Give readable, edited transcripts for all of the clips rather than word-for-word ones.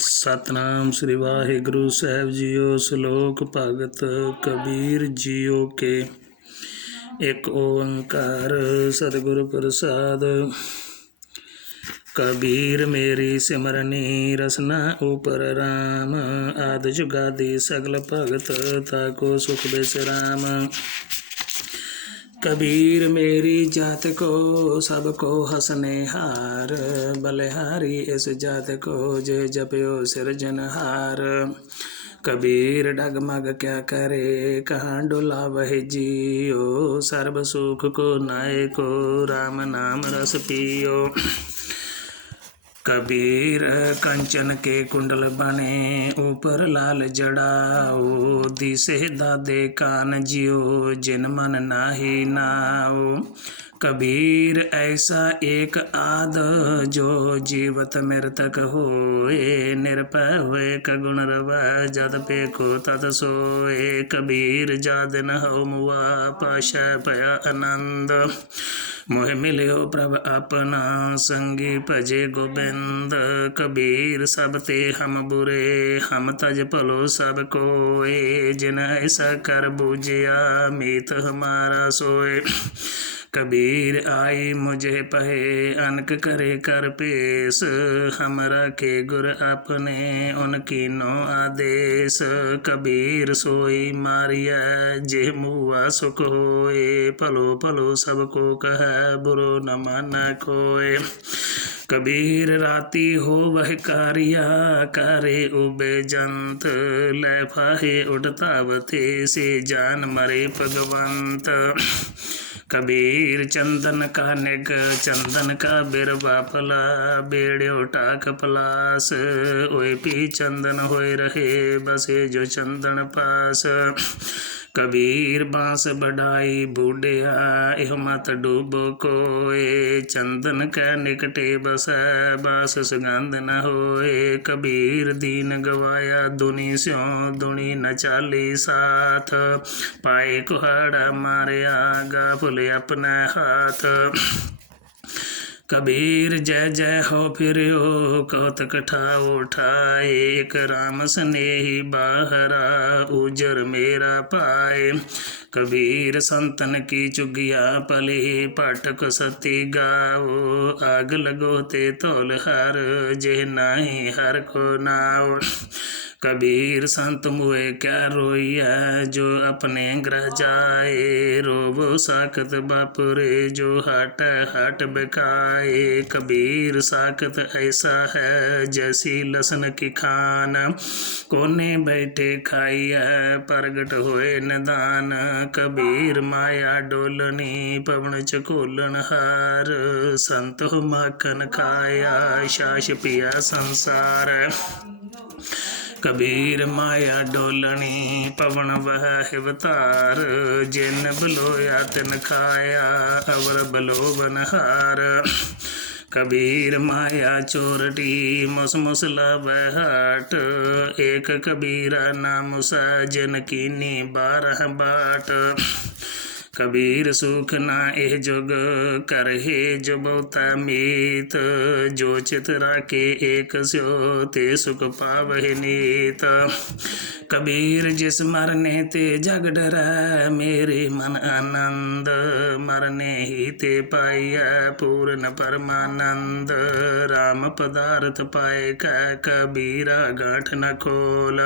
सतनाम श्री वाहिगुरु साहब जीओ। श्लोक भगत कबीर जीओ के। एक ओंकार सतगुरु प्रसाद। कबीर मेरी सिमरनी रसना ऊपर राम। आदि जुगादि सगल भगत ताको सुख बिसराम। कबीर मेरी जात को सबको हंसने हार। बलिहारी इस जात को जे जपयो सिरजनहार। कबीर डगमग क्या करे कहाँ डुला वह जियो। सर्व सुख को नाय को राम नाम रस पियो। कबीर कंचन के कुंडल बने ऊपर लाल जड़ाओ। दिसे दादे कान जियो जिन मन नाही नाओ। कबीर ऐसा एक आद जो जीवत मृतक होए। निरपय हुए कगुण रवा जद पे को तद सोए। कबीर जाद न हो मुआ पाशा पया आनंद। मोह मिलियो प्रभ अपना संगी भजे गोबिंद। कबीर सब ते हम बुरे हम तज भलो सब कोए। जिन ऐसा कर बूझिया मीत हमारा सोए। कबीर आई मुझे पहे अनक करे कर पेश। हम रखे गुर अपने उनकी नो आदेश। कबीर सोई मारिया जे मुआ सुख होए। भलो भलो सबको कह बुरो न माना कोय। कबीर राती हो वह कारिया करे उबे जंत। लै फाहे उठता वथे से जान मरे भगवंत। कबीर चंदन का निग चंदन का बिरवा फला। बेड़ो टाक पलास ओए पी चंदन होए रहे बसे जो चंदन पास। कबीर बांस बढ़ाई बूढ़िया इह मत डूबो कोय। चंदन कै निकटे बस बास सुगंध न होए। कबीर दीन गवाया दुनी स्यों दुनी न चाली साथ। पाए कुहाड़ा मारिया गा फुले अपने हाथ। कबीर जय जय हो फिर्यो कौतक ठाओ ठाए। एक राम स्नेही बाहरा उजर मेरा पाए। कबीर संतन की चुगिया पली पाठक सती गाओ। आग लगो ते तौल हर जे नाही हर को नाओ। कबीर संत मुए क्या रोइया जो अपने ग्रह जाए। रोबो साकत बापुरे जो हाट हाट बिकाए। कबीर साकत ऐसा है जैसी लसन की खान। कोने बैठे खाइया प्रगट होए निदान। कबीर माया डोलनी पवन चकोलन हार। संत हो माखन खाया शास पिया संसार। कबीर माया डोलनी पवन वह हिवतार। जिन बलोया तिन खाया अवर बलो बनहार। कबीर माया चोरटी मुस मुसला बहाट। एक कबीरा नाम सा जिन कीनी 12 बाट। कबीर सुख ना एह जुग करहे जो बहुता मीत। जो चित राखे एक स्यो ते सुख पावहि नीत। कबीर जिस मरने ते जग डरै मेरे मन आनंद। मरने ही ते पाइया पूर्ण परमानंद। राम पदार्थ पाए कै कबीरा गांठ न खोल।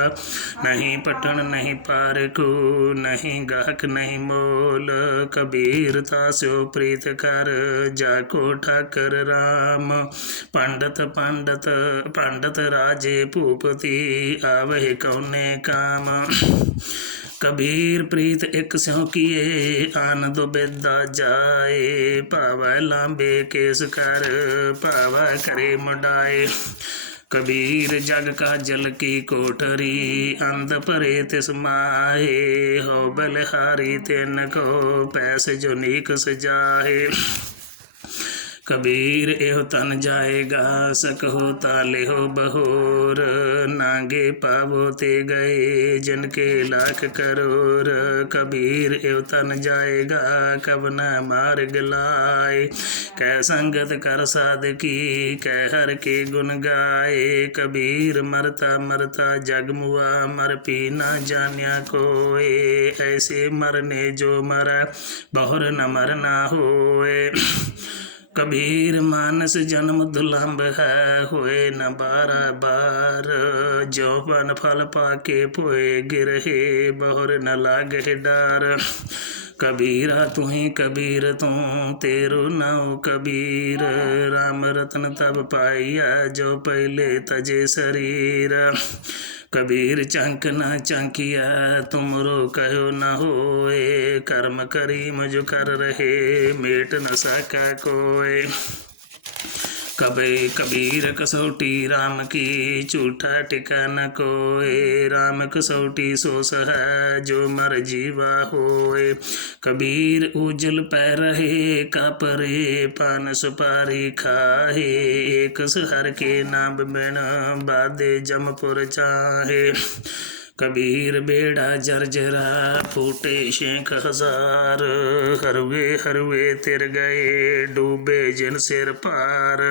नहीं पटन नहीं पार को नहीं गाहक नहीं मोल। कबीर तास्यो प्रीत कर जाको ठाकर राम। पंडित पंडित पंडित राजे भूपति आवहि कौने काम। कबीर प्रीत एक स्यों किए आन दो बेदा जाए। पावा लांबे केस कर पावा करे मुडाए। कबीर जग का जल की कोठरी अंध परे तिस माहे। हो बलिहारी तिन को पैस जो नीक सजाए। कबीर एहो तन जाएगा सकहो तालेहो बहोर नागे पावो ते गए जिनके लाख करोड़ कबीर एहो तन जाएगा कब न मार्ग लाए कै संगत कर साधकी कै हर के गुण गाए कबीर मरता मरता जग मुआ मर पी न जान्या कोए ऐसे मरने जो मरा बहुर न मरना होए कबीर मानस जन्म दुर्लभ है होए न बारा बार जो पन फल पाके पोए गिरहे बहुर न लागे डार कबीरा तुही कबीर तू तेरो नाउ कबीर राम रतन तब पाइया जो पहले तजे शरीर कबीर चंक न चंकिया तुमरो कहो न होए कर्म करी मुझ कर रहे मेट न सका कोय कबीर कसौटी राम की झूठा टिका न कोय राम कसौटी सोस है जो मर जीवा होए कबीर उजल पै रहे कापरे पान सुपारी खाहे एक हर के नाम बिन बादे जमपुर चाहे कबीर बेड़ा जर्जरा फूटे शेख हजार हरवे हरवे तिर गए डूबे जिन सिर पार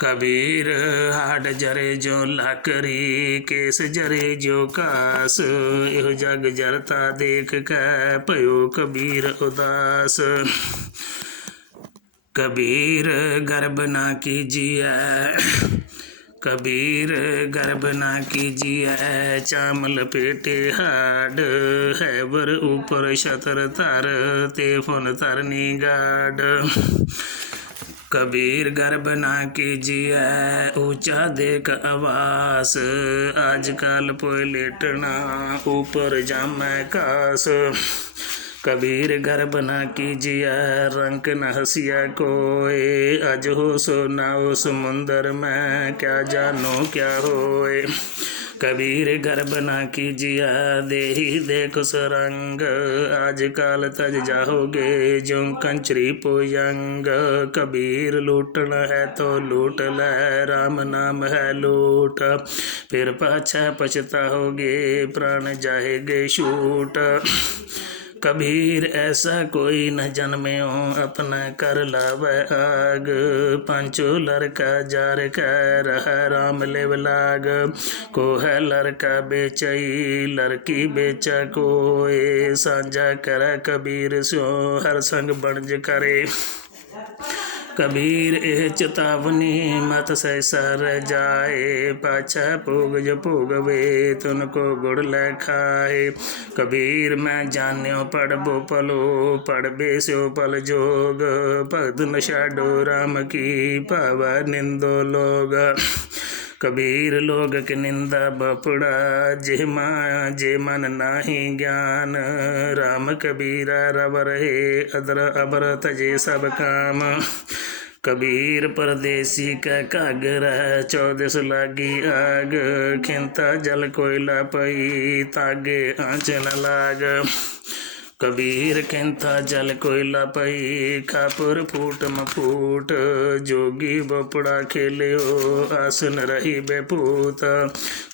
कबीर हाड जरे जो लाकरी केस जरे जो कास यो जग जरता देख कै पयो कबीर उदास कबीर गर्भ ना कीजिए कबीर गर्भ ना कीजिए चाम लपेटे हाड हैबर ऊपर छतर तर ते फुन तरनी गाड कबीर गर्भ ना कीजिए ऊंचा देख आवास आजकल पोय लेटना ऊपर जामै कास कबीर गर्भ न कीजिए रंक न हसिया कोय अज हो सो नाओ समुंदर में क्या जानो क्या होए कबीर गर्भ न कीजिए देही देख सरंग आजकल तज जाओगे जो कंचरी पोयंग कबीर लूटना है तो लूट ले राम नाम है लूट फिर पाछा पछताओगे प्राण जाएगे छूट कबीर ऐसा कोई न जन्म्यो अपना कर लावे आग पंचो लड़का जार कर राम लेव लाग को है लड़का बेचई लड़की बेचा कोए साझा कर कबीर सो हर संग बनज करे कबीर एह चेतावनी मत सहसा रह जाए पाछा भोग जो भोगवे तुनको गुड़ लै खाए कबीर मैं जान्यो पढ़बो पलो पढ़बे स्यो पल जोग भगत न छाडो राम की पावा निंदो लोग कबीर लोग के निंदा बपड़ा जे मन नाही ज्ञान राम कबीरा रब रहे अदर अबर तजे सब काम कबीर परदेसी का कागर चौदस लागी आग खिंता जल कोयला पई तागे आँच न लाग कबीर खिंता जल कोयला पई खापुर फूट मफूट जोगी बपड़ा खेलियो आसन रही बेपूत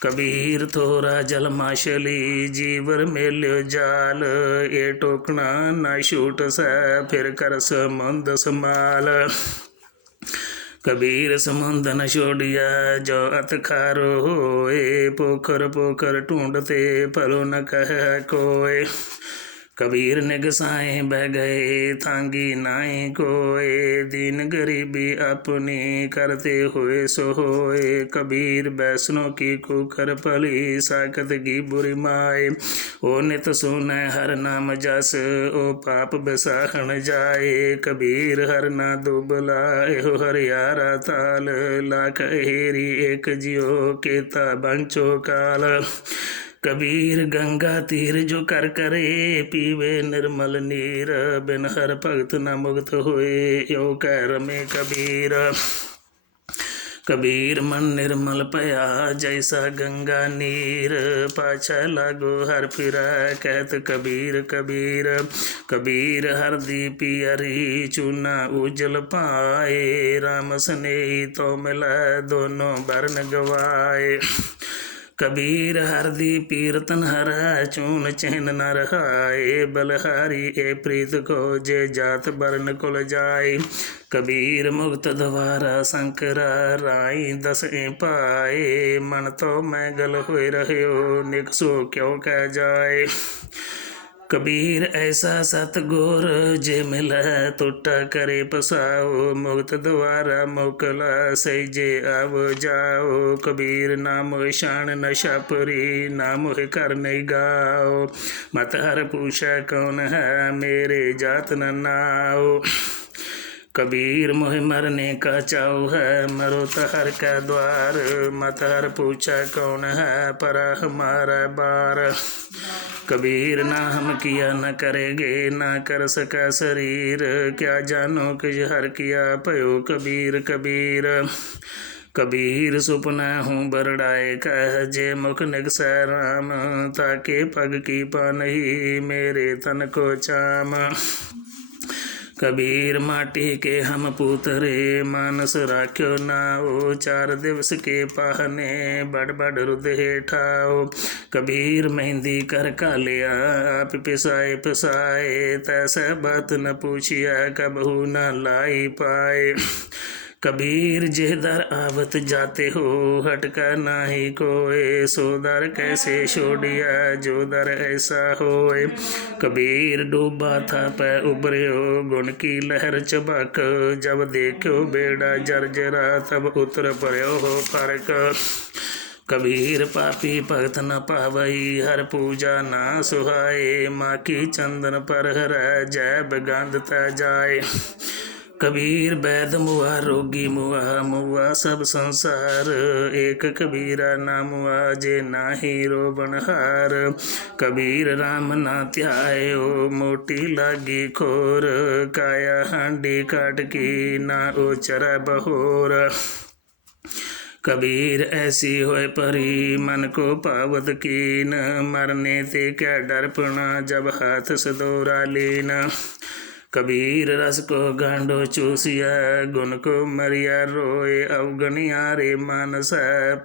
कबीर थोड़ा जल माशली जीवर मेल्यो जाल ये टोकना ना छूट सा फिर कर समुंद समाल कबीर समुंद न छोड़िया जो अत खारो होए पोखर पोखर ढूंढते पलो न कह कोय कबीर निगसाए बह गए थांगी नाई कोय दीन गरीबी अपनी करते हुए सो होए कबीर बैसनों की कुकर पली साकत की बुरी माए ओ नित सुनै हर नाम जस ओ पाप बसाहन जाए कबीर हर ना दुबला एहो हरियारा ताल लाख हेरी एक जियो केता बंचो काल कबीर गंगा तीर जो कर करे पीवे निर्मल नीर बिन हर भगत न मुक्त होए यो कह रमे कबीर कबीर मन निर्मल पया जैसा गंगा नीर, पाछा लागो हर फिरा कहत कबीर कबीर। कबीर हरदी पियरी चूना उजल पाए, राम स्नेही तो मिला दोनों बरन गवाए। कबीर हरदी पीर तनहरा चून चिन्ह न रहाए, बलहारी ए प्रीत को जे जात बरन कुल जाए। कबीर मुक्त द्वारा शंकरा राई दस पाए, मन तो मैं गल हुए रहो निकसो क्यों कह जाए। कबीर ऐसा सतगुर जे मिला टुटा करे पसाओ, मुक्त द्वारा मोकला सही जे आव जाओ। कबीर नाम शान नशा परी नाम कर नहीं गाओ, मत हर पूछा कौन है मेरे जात न नाओ। कबीर मोह मरने का चाव है मरो तहर का द्वार, मत हर पूछा कौन है परा हमारा बार। कबीर ना हम किया न करेंगे ना कर सका शरीर, क्या जानो कि हर किया पयो कबीर कबीर। कबीर सुपना हूँ बरड़ाए कह जे मुख निगसा राम, ताके पग की पानही मेरे तन को चाम। कबीर माटी के हम पुतरे मानस राख्यो नाओ, चार दिवस के पाहने बड़ बड़ रुदे ठाओ। कबीर मेहंदी कर कालिया आप पिसाए पिसाए, तैसा बात न पूछिया कबहू न लाई पाए। कबीर जे दर आवत जाते हो हटका नाही कोय, सो दर कैसे छोड़िया जो दर ऐसा होए। कबीर डूबा था पै उबरियो गुण की लहर चबक, जब देखो बेड़ा जर्जरा तब उतर पर्यो हो फर्क। कबीर पापी भगत न पावई हर पूजा ना सुहाए, माँ की चंदन पर हर जय बगांधता जाए। कबीर बैद मुआ रोगी मुआ मुआ सब संसार, एक कबीरा ना मुआ जे नाही रोबनहार। कबीर राम ना त्यायो मोटी लागी खोर, काया हांडी काट की ना ओचरा बहोर। कबीर ऐसी होए परी मन को पावत कीन, मरने ते क्या डरपना जब हाथ सदोरा लीन। कबीर रस को गांडो चूसिया गुण को मरिया रोए, अवगणिया रे मानस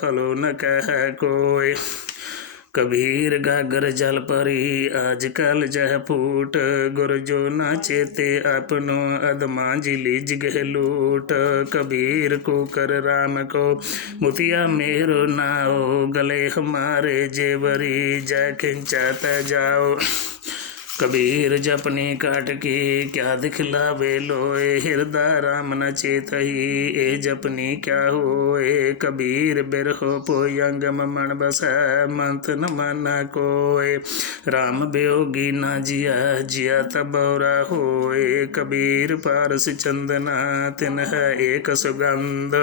फलो न कह कोय। कबीर गागर जल परी आजकल जह फूट, गुर जो ना चेते अपनो अदमा जिली जिगह लूट। कबीर को कर राम को मुतिया मेरो नाओ, गले हमारे जेवरी जय खिंचाता जाओ। कबीर जपनी काट की क्या दिखलावे लोए, हृदय राम न चेतही ए जपनी क्या होए। कबीर बिरहो पोयंगम मन बसै मंत न मना कोय, राम वियोगी न जिया जिया तबौरा होए। कबीर पारस चंदना तिन है एक सुगंध,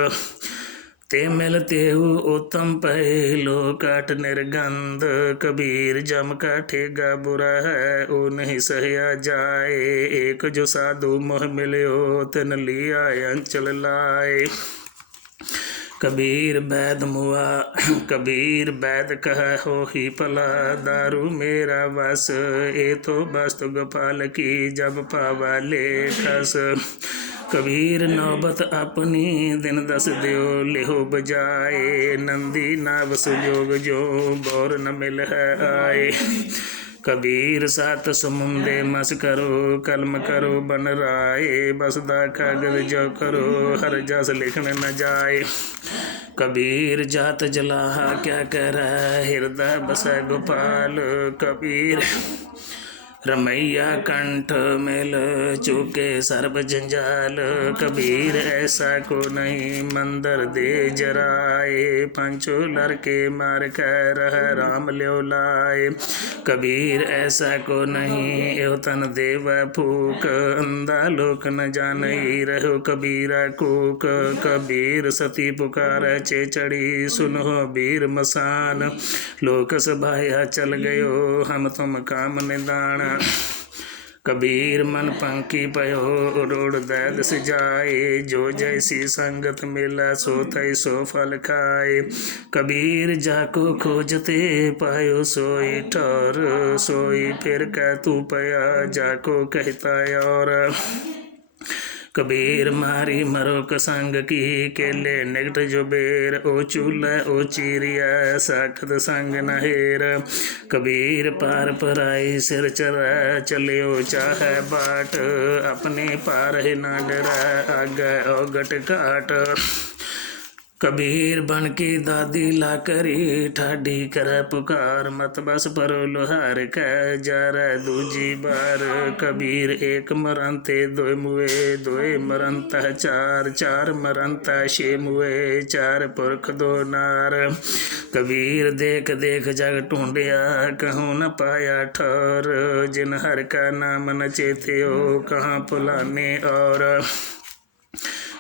ते मिलते हु उत्तम पहलो काट निर्गंध। कबीर जम का ठेगा बुरा है ओ नहीं सहया जाए, एक जो साधु मोह मिल्यो तिन लिया अंचल लाए। कबीर बैद मुआ कबीर बैद कह हो ही पला, दारू मेरा बस ए तो वस्तु गोपाल की जब पावा ले खस। कबीर नौबत अपनी दिन दस दियो लिहो बजाए, नंदी नाव सुजोग जो बोर न मिल है आए। कबीर सात समुंदे मस करो कलम करो बन राए, बसदा कागज जो करो हर जस लिखन न जाए। कबीर जात जलाहा क्या कर हृदय बस गोपाल, कबीर रमैया कंठ मेल चूके सर्व जंजाल। कबीर ऐसा को नहीं मंदर दे जराए, पंचो लड़के मार कर राम ल्यो लाए। कबीर ऐसा को नहीं यो तन देव फूक, अंधा लोक न जानई रहो कबीरा कूक। कबीर सती पुकार चे चढ़ी सुनो बीर मसान, लोक सभाया चल गयो हम तुम काम निदान। कबीर मन पंखी पयो उड़ दैद सजाए, जो जैसी संगत मिला सो तय सो फल खाए। कबीर जाको खोजते पायो सोई ठौर, सोई फिर कह तू पया जाको कहता और। कबीर मारी मरोक संग की केले निकट जो बेर, ओ चूल्हा ओ चीरिया साखत संग नहेर। कबीर पार पराई सिर चरा चलियो चाहे बाट, अपने पार ही ना डरा आगे औगट काट। कबीर बन की दादी ला करी ठाडी कर पुकार, मत बस परो लोहार कह जा रहा दूजी बार। कबीर एक मरंते दोय मुए, दोय मरंता चार, चार मरंता छे मुए, चार पुरख दो नार। कबीर देख देख जग ढूंढिया कहूँ न पाया ठौर, जिन हर का नाम न चेत्यो कहाँ पुलाने और।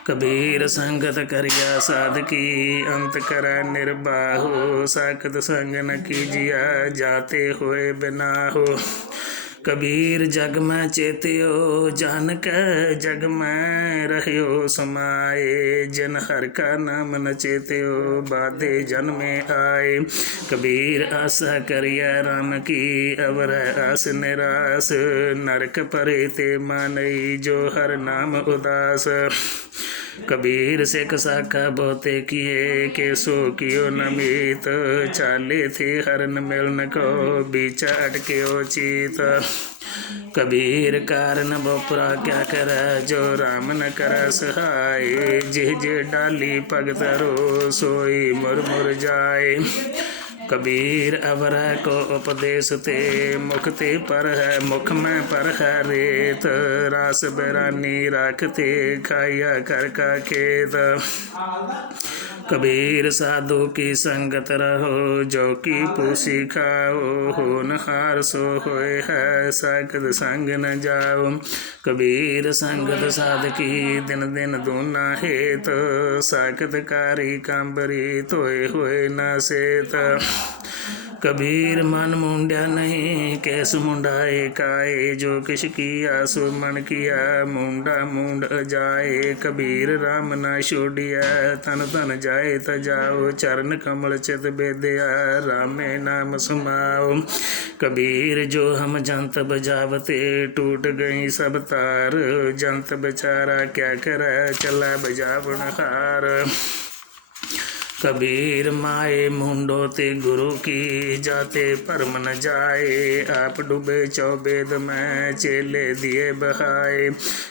कबीर संगत करिया साधकी अंत करै निर्बाहो, साकत संग न कीजिया जाते होए बिना हो। कबीर जग में चेतियो जान के जग में रहियो समाए, जिन हर का नाम न चेतियो बाधे जन में आए। कबीर आशा करिया राम की अवर आस निराश, नरक परे ते मानई जो हर नाम उदास। कबीर सिख साखा बहुते किए के सो कियो नमीत, चाले थे हरन मिलन को बीचा अटके चीत। कबीर कारण बोपरा क्या कर जो राम न कर सहाय, जिह जे डाली पग तरो सोई मुर मुर जाए। कबीर अवर को उपदेश ते मुख ते पर है, मुख में पर है रेत, रास बैरानी राखते खाया कर का खेत। कबीर साधु की संगत रहो जो की पूसी खाओ, होनहार सो होए है साकत संग न जाओ। कबीर संगत साधकी दिन दिन दूना हेत, साकत कारी कांबरी तोय होए न सेत। कबीर मन मुंड्या नहीं कैस मुंडाए काए, जो किश किया सो मन किया मुंडा मुंड जाए। कबीर राम ना छोड़िया तन तन जाए त जाओ, चरण कमल चित बेदया रामे नाम समाओ। कबीर जो हम जंत बजावते टूट गई सब तार, जंत बेचारा क्या करे चला बजावन हार। कबीर माए मुंडो ते गुरु की जाते परम न जाए, आप डूबे चौबेद में चेले दिए बहाए।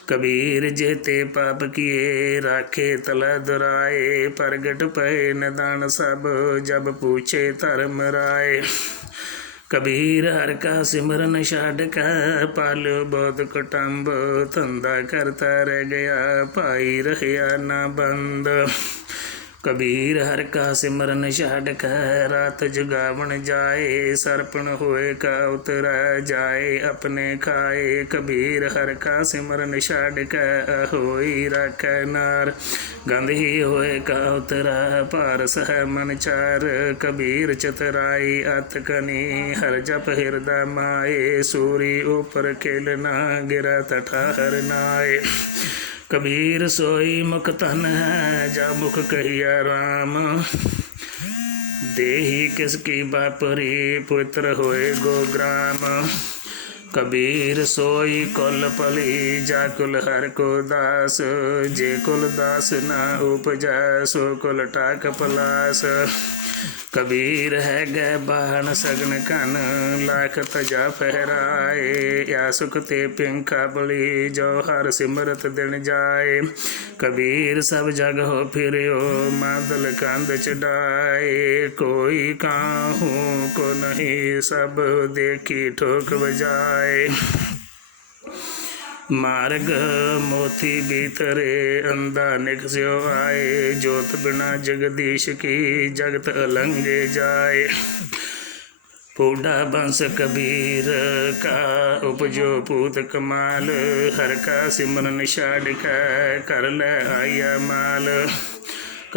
कबीर जेते पाप किए राखे तला दुराए, प्रगट पे निदान सब जब पूछे धर्म राय। कबीर हर का सिमरन छाड़ का पाल्यो बहुत कुटुंब, धंधा करता रह गया भाई रहया ना बंद। कबीर हर का सिमरन छाड़ कर रात जुगावन जाए, सरपण होए का उतरा जाए अपने खाए। कबीर हर का सिमरन छाड़ कर होई रखै नार, गंध ही होए का उतरा पार सह मन चार। कबीर चतुराई अत कनी हर जप हिरदा माए, सूरी ऊपर खिलना गिरा तठा हर नाए। कबीर सोई मुख तन है जा मुख कहिया राम, देही किसकी बापरी पुत्र होए गोग्राम। कबीर सोई कुल पली जा कुल हर को दास, जे कुल दास ना उपजा सो कुल टाक पलास। कबीर है गए बाहन सगन कन लाख तजा फहराए, या सुख ते पिंखा बली जो हर सिमरत दिन जाए। कबीर सब जग हो फिरियो मादल कंद चढ़ाए, कोई काहूँ को नहीं सब देखी ठोक बजाए। मार्ग मोती भीतरे अंधा निकस्यो आए, जोत बिना जगदीश की जगत अलंगे जाए। बूढ़ा बंस कबीर का उपजो पूत कमाल, हर का सिमरन छाड़ कर ले आया माल।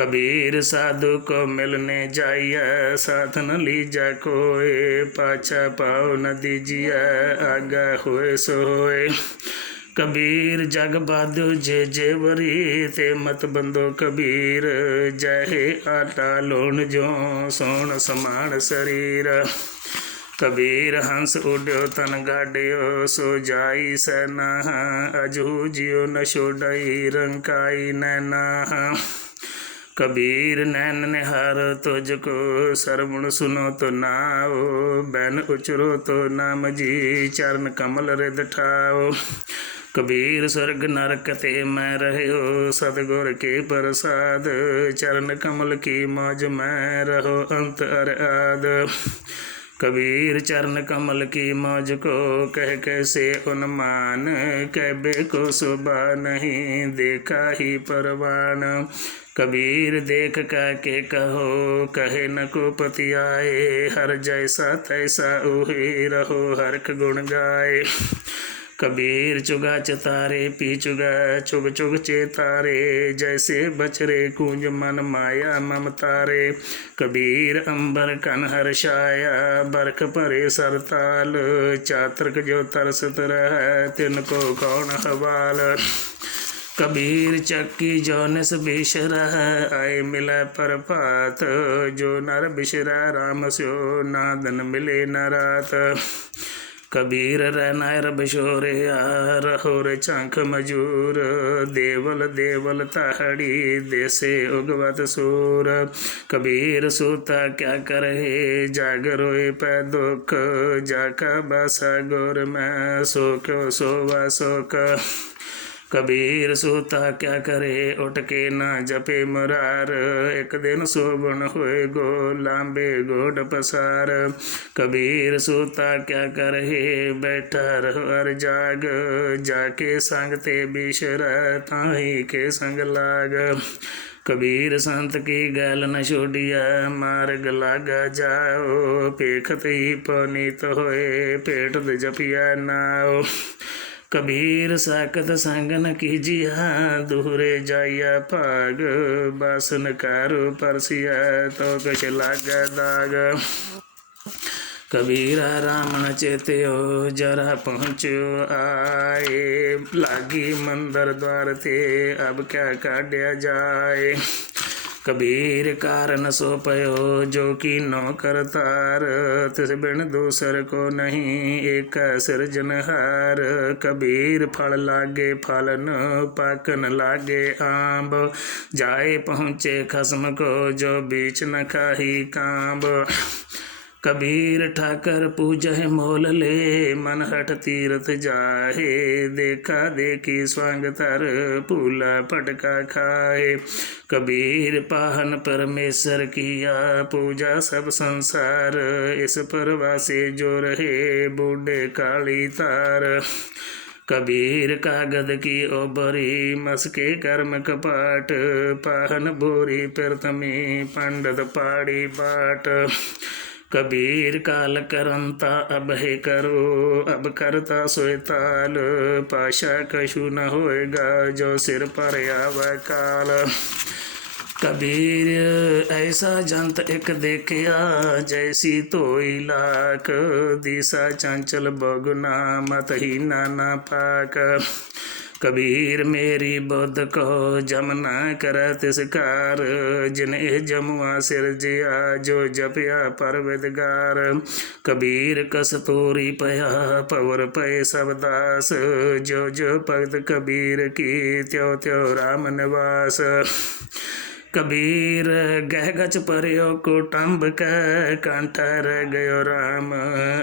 कबीर साधु को मिलने जाइए, साथ न लीजा कोय, पाछा पाओ न दीजिए, आगा होए सो होए। कबीर जग बाधो जे जेवरी, ते मत बंदो कबीर, जय आटा लोण जो सोण समान शरीर। कबीर हंस उड्यो तन गाड्यो, सो जाई सैना, अजू जियो न छोड़ाई, रंकाई नैना। कबीर नैन निहार तुझको, सरवण सुनो तो नाओ, बैन उचरो तो नाम जी, चरण कमल रिद ठाओ। कबीर स्वर्ग नरक ते मैं रहो, सतगुर के प्रसाद, चरण कमल की मौज में रहो अंत अर आद। कबीर चरण कमल की मौज को कह कैसे उन्मान, कहबे को शोभा नहीं देखा ही परवान। कबीर देख का के कहो, कहे न को पति आए, हर जैसा तैसा ओहे रहो हरख गुण गाए। कबीर चुगा चतारे पी चुगा, चुग चुग चेतारे, जैसे बचरे कुंज मन माया ममतारे। कबीर अंबर कन हर्षाया, बरख परे सरताल, चातृक जो तरसत रह, तिनको कौन हवाल। कबीर चक्की जो निस बिसरा, आए मिला परपात, जो नर बिसरा राम स्यो, नादन मिले न रात। कबीर रैनायर बिशोरे रहो रे चंख मजूर, देवल देवल ताहड़ी देसे उगवत सूर। कबीर सूता क्या करे, जाग रोए पै दुख, जाका बासा गोर में, सो क्यों सोवा सोक। कबीर सूता क्या करे, उठ के ना जपे मुरार, एक दिन सोबन होए गो लांबे गोड पसार। कबीर सूता क्या करे, बैठा रहो अर जाग, जाके संग ते बिसर, ताही के संग लाग। कबीर संत की गैल न छोड़िया, मार्ग लागा जाओ, पेखत ही पनीत होए, पेट जपिया नाओ। कबीर साकत संग न कीजिया, दूरे जाइया भाग, बासन कारो परसिया, तो कछ लागा दाग। कबीरा राम न चेत्यो, जरा पहुँच्यो आए, लागी मंदिर द्वार ते, अब क्या काढ़या जाए। कबीर कारण सो पयो, जो की नो करतार, तिस बिन दूसर को नहीं, एक सिरजनहार। कबीर फल लागे फलन, पाकन लागे आंब, जाए पहुँचे खसम को, जो बीच न खाही कांब। कबीर ठाकर पूजह मोल ले, मन हट तीरथ जाहे, देखा देखी स्वांग तर, फूला पटका खाए। कबीर पाहन परमेश्वर किया, पूजा सब संसार, इस परवासे जो रहे, बूढ़े काली तार। कबीर कागद की ओबरी, मस्के कर्म कपाट, पाहन बोरी प्रथमी, पंडित पाड़ी बाट। कबीर काल करंता अब है करो, अब करता सोए ताल, पाशा कछु न होएगा, जो सिर पर आवे काल। कबीर ऐसा जंत एक देखिया, जैसी तोई लाख, दिशा चंचल बगुना, मत ही नाना पाक। कबीर मेरी बुद्ध को जमना कर तिसकार, जिन्हें जमुआ सिरजिया, जो जपिया परविदगार। कबीर कस्तूरी पया पवर पय सब दास, जो जो भगत कबीर की, त्यो त्यो राम निवास। कबीर गह गच पर्यो कुटुंब कै, कंठ रह गयो राम,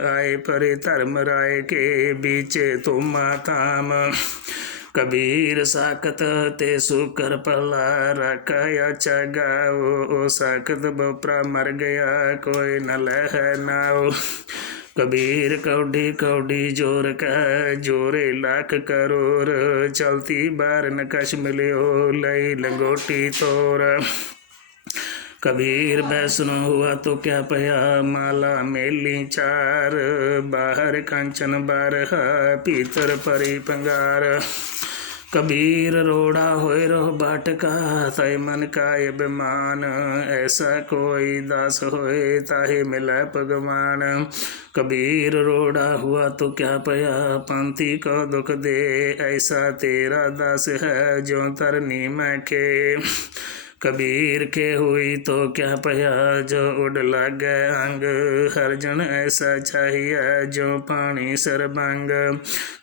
आए परे धर्म राय के, बीचे तुमा ताम। कबीर साकत ते सुकर पला, रखाया चगाओ, ओ साकत बोपरा मर गया, कोई न लह नाओ। कबीर कौडी कौडी जोर का, जोरे लाख करोड़, चलती बार न कश मिलियो, लई लंगोटी तोर। कबीर बैसनो हुआ तो क्या पया, माला मेली चार, बाहर कंचन बारहा, भीतर परी पंगार। कबीर रोड़ा होए रहो बाटका, तय मन काय अभिमान। ऐसा कोई दास होए ताहे मिलै भगवान। कबीर रोड़ा हुआ तो क्या पया, पंथी को दुख दे। ऐसा तेरा दास है जो तरनी मैं के। कबीर के हुई तो क्या पया, जो उड़ लागे अंग। हर जन ऐसा चाहिए जो पानी सरबंग।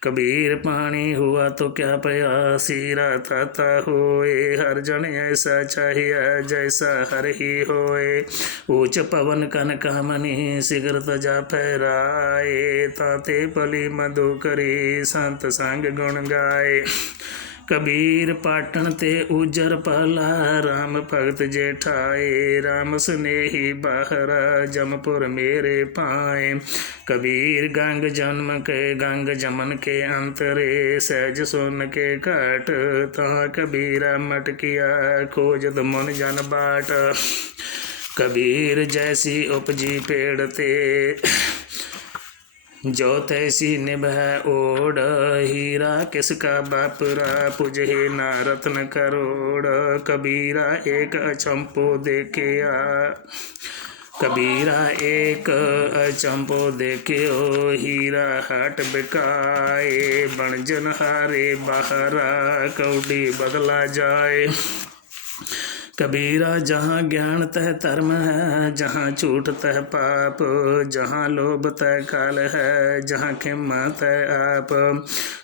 कबीर पानी हुआ तो क्या पया, सीरा था होए। हर जन ऐसा चाहिए जैसा हर ही होए। ऊंच पवन कन कामनी, शिखर तजा फहराए। ताते पली मधु करी, संत संग गुण गाए। कबीर पाटन ते उजर पाला, राम भगत जेठाए। राम स्नेही बाहरा, जमपुर मेरे पाए। कबीर गंग जन्म के गंग जमन के अंतरे। सहज सुन के घाट, तहाँ कबीरा मटकिया। खोजत मुन जन बाट, कबीर जैसी उपजी पेड़ ते। जो तैसी निभै ओढ़, हीरा किसका बापरा। पुजहे ना रत्न करोड़, कबीरा एक अचंपो देखिया। कबीरा एक अचंपो देखियो, हीरा हाट बिकाए। बणजन हारे बाहरा, कौडी बदला जाए। कबीरा जहाँ ज्ञान तह धर्म है, जहाँ झूठ तह पाप। जहाँ लोभ तह काल है, जहाँ खिम्मा तह आप।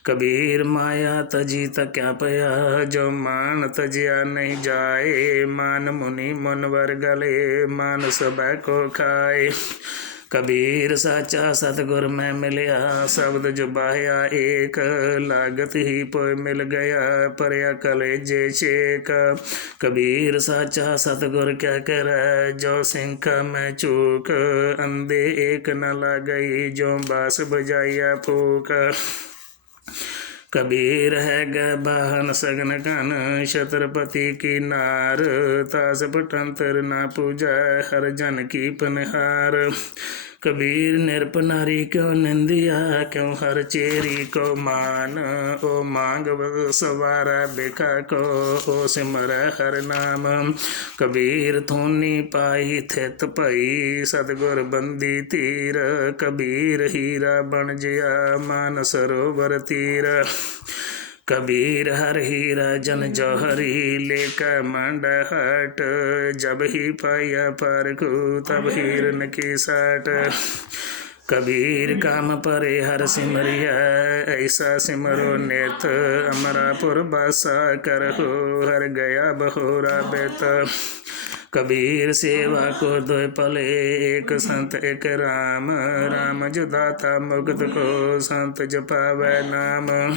कबीर माया तजी त क्या पया, जो मान तजिया नहीं जाए। मान मुनि मुनवर गले, मान सब को खाए। कबीर साचा सतगुर में मिलिया, शब्द जुबाया एक। लागत ही पोय मिल गया, परया कलेजे चेक। कबीर साचा सतगुर क्या करे, जो सिंखा में चूक। अंधे एक न लागई, जो बास बजाइया फूक। कबीर है गए बाहन सगन कन, छत्रपति की नार। तास पटंतर ना पूजा, हर जन की पनहार। कबीर निरप नारी क्यों निंदिया, क्यों हर चेरी को मान। ओ मांग सवारा बिखा को, ओ सिमर हर नाम। कबीर थोनी पाई थित पई, सतगुर बंदी तीर। कबीर हीरा बन जिया, मान सरोवर तीर। कबीर हर हीरा जन जौहरी, लेकर मांड हट। जब ही पाया पारखू, तब हीरन की साट। कबीर काम परे हर सिमरिया, ऐसा सिमरो नेत। अमरापुर बासा करहो, हर गया बहोरा बेत। कबीर सेवा को दो पले, एक संत एक राम। राम जो दाता मुक्त को, संत जपावै नाम।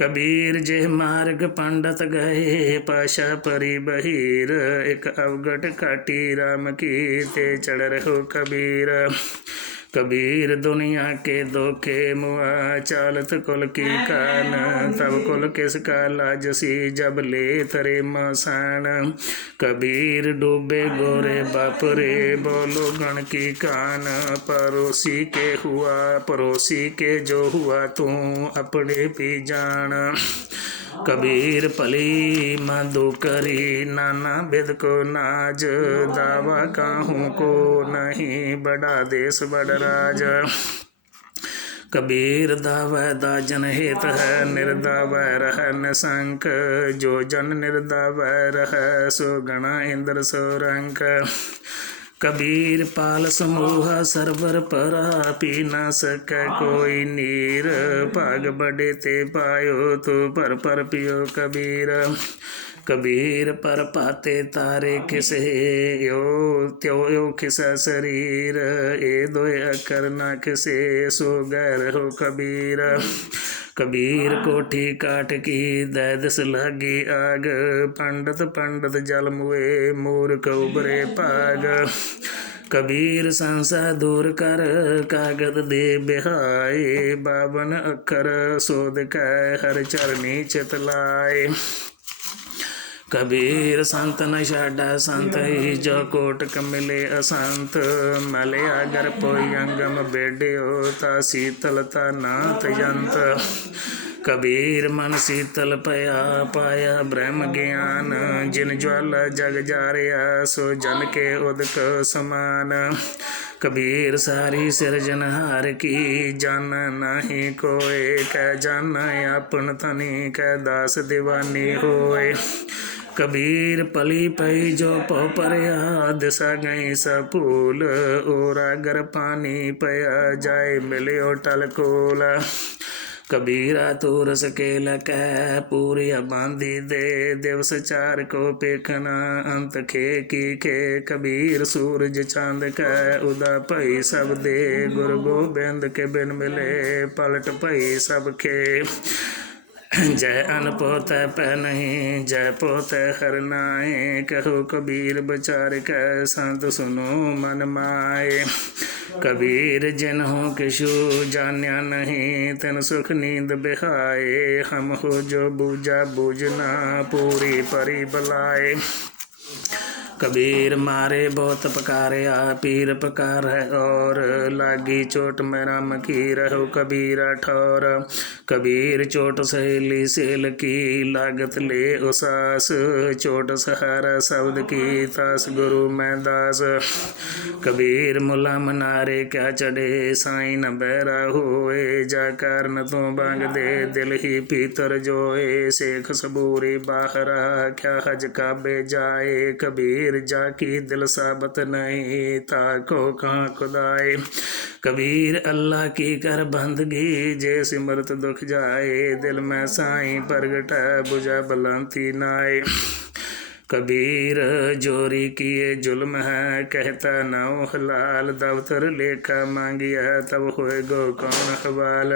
कबीर जे मार्ग पंडित गए, पाशा परी बहीर। एक अवगट काटी राम की, ते चढ़ रहो कबीर। कबीर दुनिया के धोखे मुआ, चालत कुल की कान। तब कुल किसका लाजसी, जब ले तरे मसान। कबीर डूबे गोरे बापरे, बोलो गण की कान। पड़ोसी के हुआ, पड़ोसी के जो हुआ, तू अपने भी जान। कबीर पली मधु करी, नाना विध को नाज। दावा काहू को नहीं, बड़ा देश बड़ राज। कबीर दावै दाजन हित है, निर्दावै रह निशंक। जो जन निर्दावै रह, सो गणा इंद्र सो रंक। कबीर पाल समूह सरवर परा, पी न सकै कोई नीर। भाग बड़े ते पायो, तो पर पियो कबीर। कबीर पर पाते तारे किसे, यो त्यो यो खिसा शरीर। ए दोय अकर न खिसे, सो गैर हो कबीर। कबीर कोठी काट की, दैदस लागी आग। पंडित पंडित जल मुए, मूर्ख उबरे पाग। कबीर संसा दूर कर, कागद दे बिहाए। 52 अखर सोध कै, हर चरनी चित लाए। कबीर संत न छाड़ा संत ही, जो कोटक मिले असंत। मले अगर पोई अंगम बेड्यो, ता शीतलता नाथ यंत। कबीर मन शीतल पया पाया ब्रह्म ज्ञान जिन ज्वाला जग जारिया सो जन के उदक समान। कबीर सारी सिरजनहार की जाना नाही कोय कह जाना अपन तनी कह दास दीवानी होए। कबीर पली पई जो पौ परया दिशा गई सपूल ओरा गर पानी पया जाए मिलियो टलकोल। कबीरा तू रस केल कह पूरी बांधी दे दिवस चार को पेखना अंत खे की खे। कबीर सूरज चांद कह उदा भई सब दे गुरु गोबिंद के बिन मिले पलट भई सब खे। जय अन पोत पै नहीं जय पोत हर नाए कहो कबीर बचार कै संत सुनो मन माए। कबीर जिन्हों किशु जान्या नहीं तिन सुख नींद बिहाए हम हो जो बूझा बूझना पूरी परी बलाए। कबीर मारे बहुत पकारिया पीर पकार है और लागी चोट में राम की रहो कबीरा ठौर। कबीर चोट सहेली सेल की लागत ले उसास चोट सहारा शब्द की तास गुरु मैं दास। कबीर मुला मनारे क्या चढ़े साई न बहरा होए जा कारण तो बांग दे दिल ही पीतर जोए। शेख सबूरी बाहरा क्या हज काबे जाए कबीर जाकी दिल साबत नहीं ताको कहाँ खुदाए। कबीर अल्लाह की कर बंदगी जे सिमरत दुख जाए दिल में साई प्रगट बुझा बलांती नाए। कबीर जोरी किए जुल्म है कहता नाओ हलाल दफ्तर लेखा मांगिया तब होए गो कौन हवाल।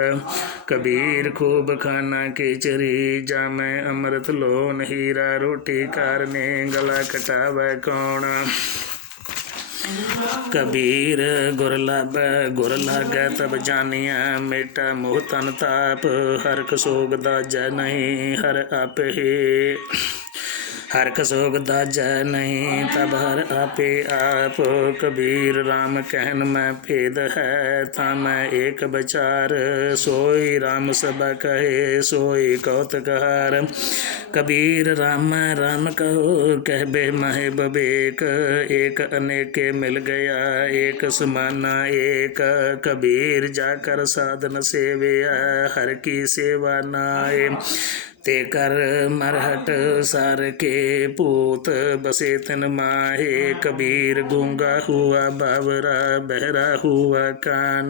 कबीर खूब खाना खिचड़ी जामे अमृत लोन हीरा रोटी कारने गला कटावे कौन। कबीर गुर लाग तब जानिया मेटा मोह तन ताप हर कसोग दाजा नहीं हर आपे हर कसोग दाजा नहीं तब हर आपे आप। कबीर राम कहन में भेद है ता मैं एक बचार सोई राम सब कहे सोई कौतकार। कबीर राम राम कहो कहबे महे बबेक एक अनेके मिल गया एक समाना एक। कबीर जाकर साधन सेविया हर की सेवा नाए ते कर मरहट सार के पूत बसे तन माहे। कबीर गूंगा हुआ बावरा बहरा हुआ कान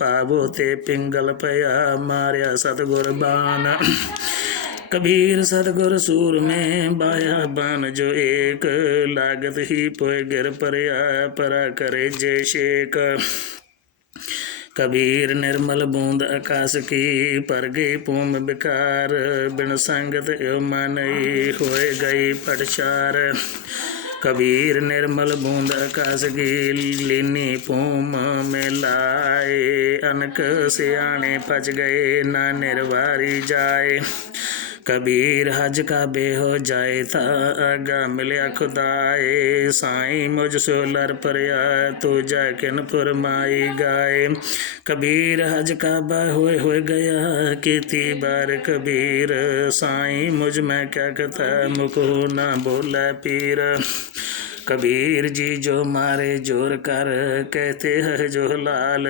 पावो ते पिंगल पया मारिया सतगुर बान। कबीर सतगुर सूर में बाया बान जो एक लागत ही पोए गिर परया परा करे जय शेख। कबीर निर्मल बूंद आकाश की पर गई पूम बिकार बिन संगत मनई होए गई पटचार। कबीर निर्मल बूंद आकाश की लीनी पूम में लाए अनक सियाने पच गए ना निर्वारी जाए। कबीर हज का बेहो जाए था आगा मिलिया खुदाए साई मुझसो लर परया तू जा किन फुरमाई गाए। कबीर हज का बा हुए गया किती बार कबीर साई मुझ में क्या कथा मुको ना बोला पीर। कबीर जी जो मारे जोर कर कहते हैं जो लाल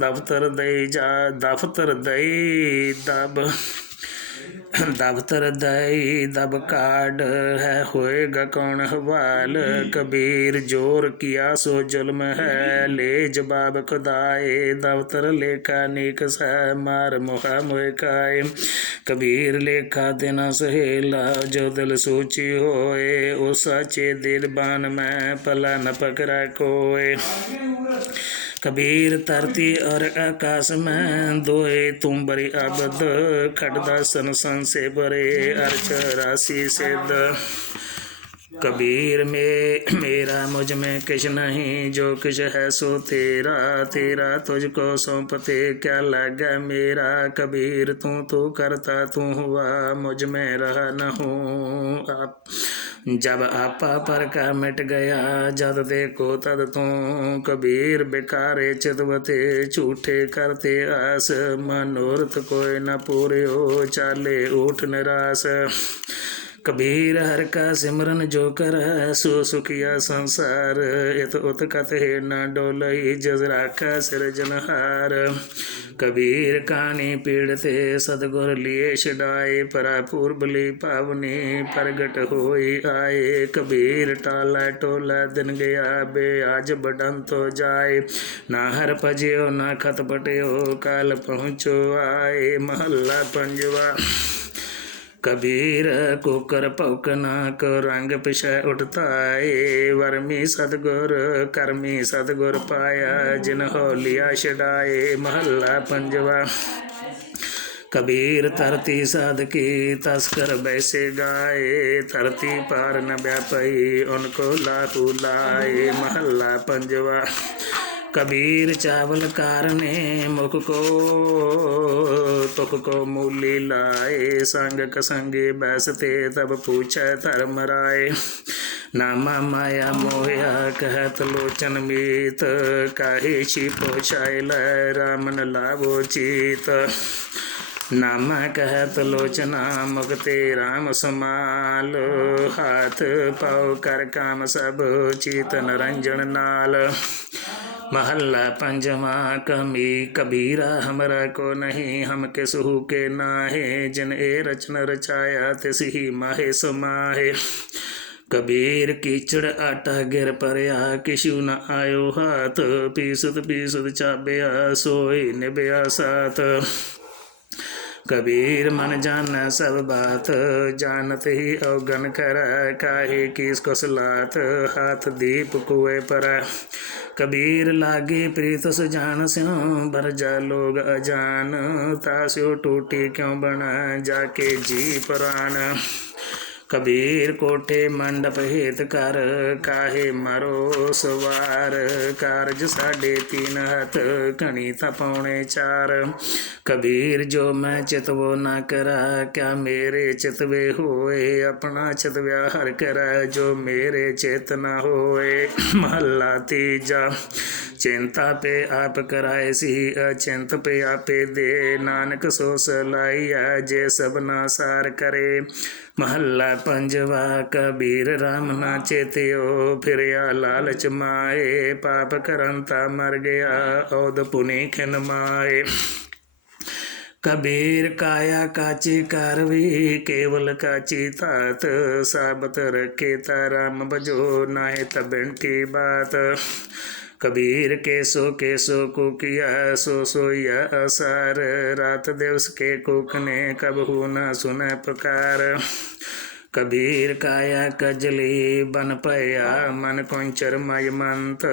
दफ्तर दई जा दफ्तर दई दफ्तर दई दब काड है होएगा कौन हवाल। कबीर जोर किया सो जुल्म है ले जवाब खुदाए दफ्तर लेखा नीक सा मार मुहा मुकाए। कबीर लेखा देना सहेला जो दिल सोची होए उस साचे दिल बान में पला न पकड़ा कोय। कबीर धरती और आकाश में दोए तुम बरी अबद खड़दा सन से बरे अर्च राशि सिद्ध। कबीर में मेरा मुझ में किश नहीं जो किश है सो तेरा तेरा तुझको सौंपते क्या लगा मेरा। कबीर तू करता तू हुआ मुझ में रहा न हूँ आप जब आपा पर का मिट गया जद देखो तद तू। कबीर बेकारे चितवते झूठे करते आस। मनोरथ कोई न पूर्यो चाले ऊठ निराश। कबीर हर का सिमरन जो कर सो सुखिया संसार। इत उत कत हे न डोलई जस राखा सिरजनहार। कबीर कानी पीड़ते सतगुर लिए छडाए। परा पूर्बली पावनी प्रगट होई आए। कबीर टाला टोला दिन गया बे आज बडन तो जाए। ना हर भजियो ना खत पटियो काल पहुँचो आए। महला पंजवा। कबीर कुकर भौकना को रंग पिछै उठताए। वर्मी सतगुर करमी सतगुर पाया जिन हो लिया छड़ाए। महला पंजवा। कबीर धरती साधकी तस्कर बैसे गाए। धरती पार न व्यापई उनको लाहू लाए। महला पंजवा। कबीर चावल कारने मुख को तुख को मूली लाए। संग कसंगे बैसते तब पूछे धर्म राय। नामा माया मोया कहत लोचन मीत। काहे छिपो छायल रामन लाभो चीत। नामा कहत लोचना मुगते राम समाल। हाथ पाओ कर काम सब चीतन रंजन नाल। महला पंजवा। कमी कबीरा हमरा को नहीं हम किसहु के नाहे। जिन ए रचन रचाया तिस ही माहे समाहे। कबीर कीचड़ आटा गिर परया किशु न आयो हाथ। पीसत पीसत चाबिया सोई निभया साथ। कबीर मन जान सब बात जानत ही अवगन कर। काहे किस कुसलात हाथ दीप कुएं पर। कबीर लागे प्रीत सुजान स्यों बर जा लोग अजान। तास्यो टूटी क्यों बना जाके जी प्राण। कबीर कोठे मंडप हेत कर काहे मरो सवार। कारज 3.5 हथ घनी तपौने 4। कबीर जो मैं चितवो न करा क्या मेरे चितवे होए। अपना चितव्या हर करा जो मेरे चेत न होए। महला तीजा। चिंता पे आप कराए सी अचिंत पे आपे दे। नानक सो सलाइया जे सबना सार करे। महला पंजवा। कबीर राम ना चेतियो फिरया लालच माए। पाप करंता मर गया औद पुनि खिन माए। कबीर काया काची कारवी केवल काची तात। साबत रखे राम बजो नाहे तबिन की बात। कबीर केसो को किया सो सोया असार। रात दिवस के कुक ने कबहू न सुन पुकार। कबीर काया कजली बन पया मन कुंचर मय मंत।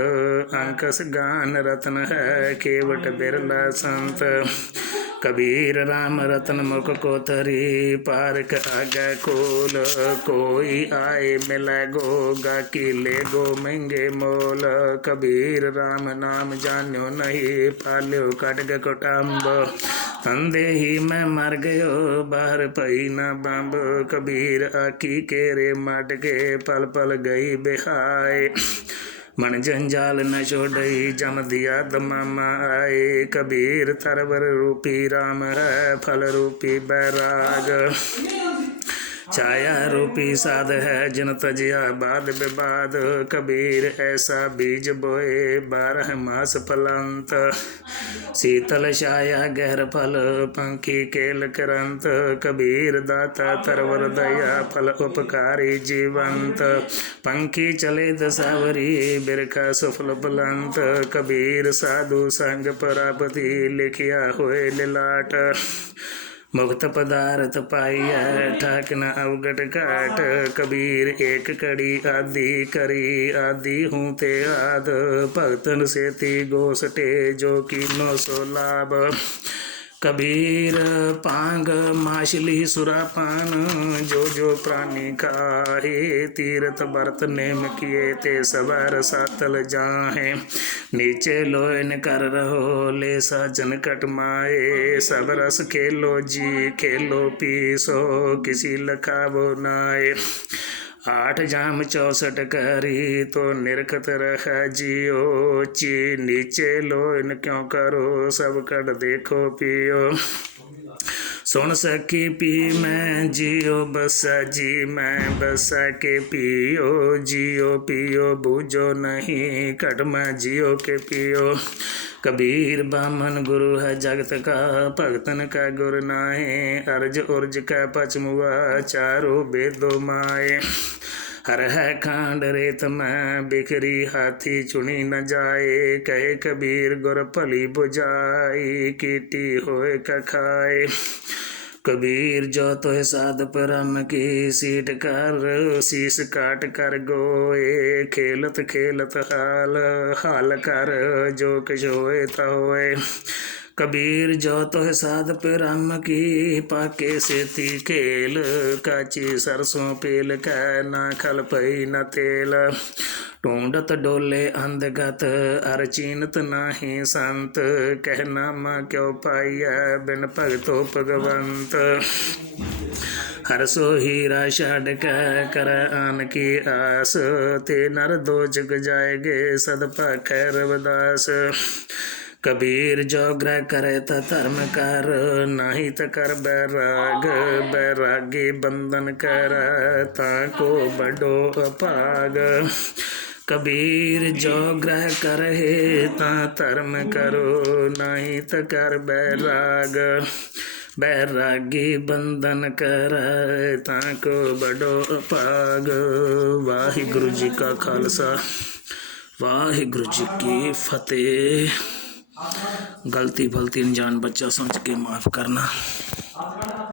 अंकस गान रत्न है केवट बिरला संत। कबीर राम रतन मुख को तरी पारक आगे खोल। कोई आए मिले गो गाकी ले गो महंगे मोल। कबीर राम नाम जान्यो नहीं पाल्यो कटग कुटुंब। अंधे ही मैं मर गयो बाहर पई न बंब। कबीर आखी केरे मट के पल पल गई बिहाय। मन जंजाल न छोड़ई जम दिया दमामा आए। कबीर थरवर रूपी राम है फल रूपी बैराग। छाया रूपी साध है जिन तजिया बाद विवाद। कबीर ऐसा बीज बोए 12 मास फलंत। शीतल छाया गहर फल पंखी केल करंत। कबीर दाता तरवर दया फल उपकारी जीवंत। पंखी चले दसावरी बिरखा सफल बुलंत। कबीर साधु संग परापति लिखिया होए लिलाट। मुक्त पदार्थ पाइया ठाक न अवगट घाट। कबीर एक कड़ी आदि करी आदि हूँ ते आद। भगतन सेती गोसटे जो कीनो सो लाभ। कबीर पांग माछली सुरापान जो प्राणी खाए। तीर्थ बरत नेम किए ते सवार सातल जाहे। नीचे लोयन कर रहो ले साजन कट माए। सब रस खेलो जी खेलो पीसो किसी लखावो नाए। आठ जाम 64 करी तो निरखत रह जियो, ची नीचे लोइन क्यों करो सब कट देखो पियो। सुन सकी पी मैं जियो बसा जी मैं बसा के पियो, जियो पियो बूझो नहीं कट मैं जियो के पियो। कबीर बामन गुरु है जगत का, भगतन का गुर नाहे, अर्ज उर्ज का पचमुआ चारों बेदो माए। हर है खांड रेत में बिखरी हाथी चुनी न जाए, कहे कबीर गुर भली बुझाई कीटी होए कखाए। कबीर जो तो साध परम की सीट कर, शीस काट कर गोए, खेलत खेलत हाल हाल कर जो किश होए ता होए। कबीर जो तो साध परम की पाके सेती खेल, काची सरसों पील कै ना खल पई न तेल। ढूंढत डोले अंधगत अर चीनत नाही संत, कहना मा क्यों पाइया बिन भगतो भगवंत। हर सो हीरा छड़ कर आन की आस, ते नर दो जग जाएगे सद पाखै रविदास। कबीर जो ग्रह करे त धर्म कर, नाही त कर बैराग, बैरागी बंधन कर ताको बड़ो अपाग। कबीर जो ग्रह करे ता धर्म करो, नाही त कर बैराग, बैरागी बंधन कर ताको बड़ो अपाग। वाहिगुरु जी का खालसा वाहिगुरु जी की फतेह। गलती भलती अनजान बच्चा समझ के माफ़ करना।